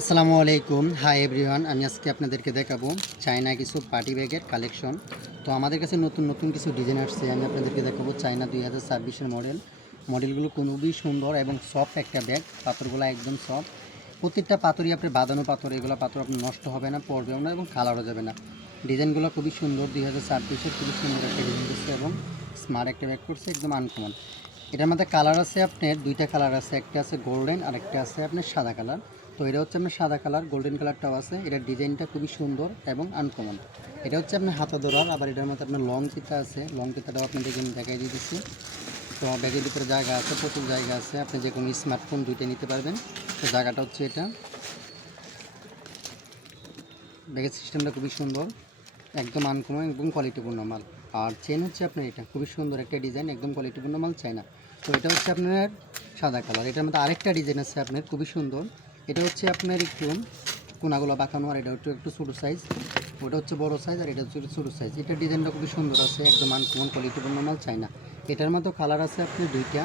আসসালামু আলাইকুম। Hi everyone, আমি আজকে আপনাদেরকে দেখাবো চায়না কিছু পার্টি ব্যাগের কালেকশন। তো আমাদের কাছে নতুন নতুন কিছু ডিজাইন আসছে, আমি আপনাদেরকে দেখাবো চায়না 2026-এর মডেলগুলো খুবই সুন্দর এবং সফট একটা ব্যাগ। পাথরগুলো একদম সফট, প্রত্যেকটা পাথরই আপনার বাঁধানো পাথর, এগুলো পাথর আপনার নষ্ট হবে না, পড়বেও না এবং কালারও যাবে না। ডিজাইনগুলো খুবই সুন্দর, 2026-এর খুবই সুন্দর একটা ডিজাইন করছে এবং স্মার্ট একটা ব্যাগ করছে, একদম আনকমন। এটার মধ্যে কালার আছে আপনার দুইটা কালার আছে, একটা আছে গোল্ডেন আর একটা আছে আপনার সাদা কালার। তো এটা হচ্ছে আপনার সাদা কালার, গোল্ডেন কালারটাও আছে। এটার ডিজাইনটা খুবই সুন্দর এবং আনকমন। এটা হচ্ছে আপনার হাতা ধরার, আবার এটার মধ্যে আপনার লং ফিতা আছে, লং ফিতাটাও আপনাদেরকে আমি দেখাই দিতেছি। তো ব্যাগের ভিতরে জায়গা আছে, প্রচুর জায়গা আছে, আপনি যে কোনো স্মার্টফোন দুইটা নিতে পারবেন। তো জায়গাটা হচ্ছে এটা। ব্যাগের সিস্টেমটা খুবই সুন্দর, একদম আনকমন এবং কোয়ালিটিপূর্ণ মাল। আর চেন হচ্ছে আপনার এটা খুবই সুন্দর একটা ডিজাইন, একদম কোয়ালিটিপূর্ণ মাল, চাই না। তো এটা হচ্ছে আপনার সাদা কালার। এটার মধ্যে আরেকটা ডিজাইন আছে আপনার খুবই সুন্দর। এটা হচ্ছে আপনার একটু কোনাগুলো বাঁকানো, আর এটা একটু ছোটো সাইজ, ওটা হচ্ছে বড় সাইজ, আর এটা হচ্ছে ছোটো সাইজ। এটার ডিজাইনটা খুবই সুন্দর আছে, একদম আনকমন কোয়ালিটিপূর্ণ মাল, চাই না। এটার মধ্যে কালার আছে আপনার দুইটা।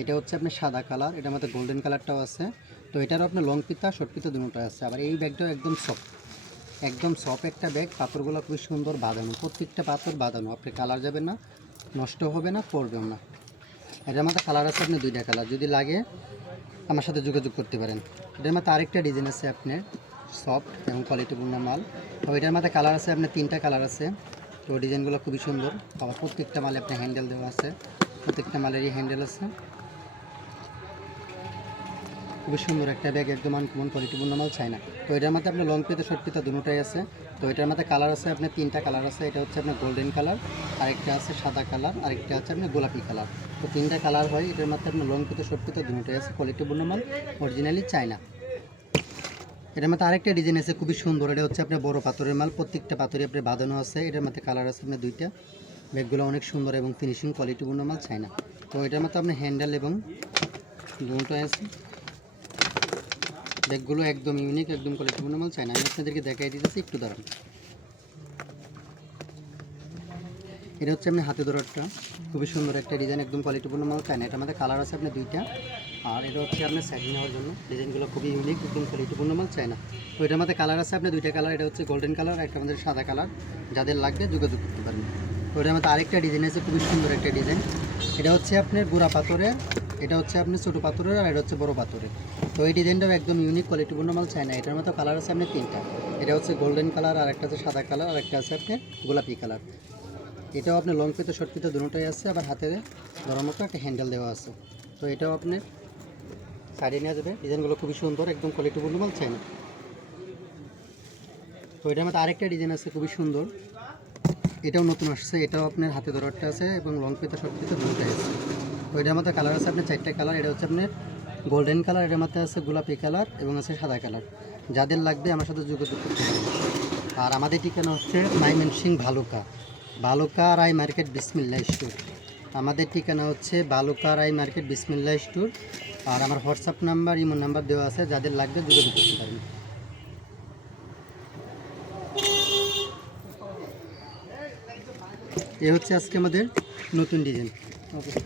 এটা হচ্ছে আপনার সাদা কালার, এটার মধ্যে গোল্ডেন কালারটাও আছে। তো এটারও আপনার লং পিতা শর্ট পিতা দুটোই আছে। আবার এই ব্যাগটাও একদম সফট, একদম সফট একটা ব্যাগ। পাথরগুলো খুবই সুন্দর বাঁধানো, প্রত্যেকটা পাথর বাঁধানো, আপনি কালার যাবে না, নষ্ট হবে না, পড়বেও না। এটার মধ্যে কালার আছে আপনি দুইটা কালার, যদি লাগে আমার সাথে যোগাযোগ করতে পারেন। এটার মধ্যে আরেকটা ডিজাইন আছে আপনার সফট এবং কোয়ালিটিপূর্ণ মাল। তো এটার মধ্যে কালার আছে আপনার তিনটা কালার আছে। তো ডিজাইনগুলো খুবই সুন্দর, আবার প্রত্যেকটা মালে আপনার হ্যান্ডেল দেওয়া আছে, প্রত্যেকটা মালেরই হ্যান্ডেল আছে। খুবই সুন্দর একটা ব্যাগ, একদম আনকমন কোয়ালিটিপূর্ণ মাল, চাই না। তো এটার মধ্যে আপনার লং পিতা শর্ট পিতা দুটোই আছে। তো এটার মধ্যে কালার আছে আপনার তিনটা কালার আছে। এটা হচ্ছে আপনার গোল্ডেন কালার, আরেকটা আছে সাদা কালার, আরেকটা আছে আপনার গোলাপি কালার। তো তিনটা কালার হয়। এটার মধ্যে আপনার লং পিতা শর্ট পিতা দুটোই আছে, কোয়ালিটিপূর্ণ মাল, অরিজিনালি চাই না। এটার মধ্যে আরেকটা ডিজাইন আছে খুবই সুন্দর। এটা হচ্ছে আপনার বড় পাথরের মাল, প্রত্যেকটা পাথরই আপনার বাঁধানো আছে। এটার মধ্যে কালার আছে আপনার দুইটা। ব্যাগগুলো অনেক সুন্দর এবং ফিনিশিং কোয়ালিটিপূর্ণ মাল, চাই না। তো এটার মধ্যে আপনার হ্যান্ডেল এবং দুটোই আছে। ব্যাগগুলো একদম ইউনিক, একদম কোয়ালিটিপূর্ণ মাল, চাই না। আমি আপনাদেরকে দেখাই দিতেছি, একটু দাঁড়ান। এটা হচ্ছে আপনি হাতে ধরারটা, খুবই সুন্দর একটা ডিজাইন, একদম কোয়ালিটিপূর্ণ মাল, চাই না। এটার মধ্যে কালার আছে আপনার দুইটা। আর এটা হচ্ছে আপনার সাইড নেওয়ার জন্য, ডিজাইনগুলো খুবই ইউনিক, একদম কোয়ালিটিপূর্ণ মাল, চাই না। তো এটার মধ্যে কালার আছে আপনার দুইটা কালার, এটা হচ্ছে গোল্ডেন কালার, একটা আমাদের সাদা কালার। যাদের লাগবে যোগাযোগ করতে পারবেন। তো এটার মধ্যে আরেকটা ডিজাইন আছে খুবই সুন্দর একটা ডিজাইন। এটা হচ্ছে আপনার গুঁড়া পাথরের, এটা হচ্ছে আপনার ছোটো পাথরের, আর এটা হচ্ছে বড় পাথরের। তো এই ডিজাইনটাও একদম ইউনিক কোয়ালিটিপূর্ণ মাল, চাই না। এটার মধ্যে কালার আছে আপনার তিনটা। এটা হচ্ছে গোল্ডেন কালার, আর একটা আছে সাদা কালার, আর একটা আছে আপনার গোলাপি কালার। এটাও আপনার লং পিতা শর্ট পিতা দুটোই আছে, আবার হাতে ধরার মতো একটা হ্যান্ডেল দেওয়া আছে। তো এটাও আপনার সাইডে নিয়ে যাবে। ডিজাইনগুলো খুবই সুন্দর, একদম কোয়ালিটিপূর্ণ মাল, চাই না। তো এটার মধ্যে আরেকটা ডিজাইন আছে খুবই সুন্দর, এটাও নতুন আসছে। এটাও আপনার হাতে ধরারটা আছে এবং লং পিতা শর্ট পিতা দুটোই আছে। তো এটার মধ্যে কালার আছে আপনার চারটে কালার। এটা হচ্ছে আপনার গোল্ডেন কালার, এটার মধ্যে আছে গোলাপি কালার এবং আছে সাদা কালার। যাদের লাগবে আমার সাথে যোগাযোগ করতে পারবেন। আর আমাদের ঠিকানা হচ্ছে ময়মনসিংহ ভালুকা রাই মার্কেট বিসমিল্লাহ স্টোর। আমাদের ঠিকানা হচ্ছে ভালুকা রাই মার্কেট বিসমিল্লাহ স্টোর। আর আমার হোয়াটসঅ্যাপ নাম্বার, ইমো নাম্বার দেওয়া আছে, যাদের লাগবে যোগাযোগ করতে পারবেন। এ হচ্ছে আজকে আমাদের নতুন ডিজাইন। ওকে।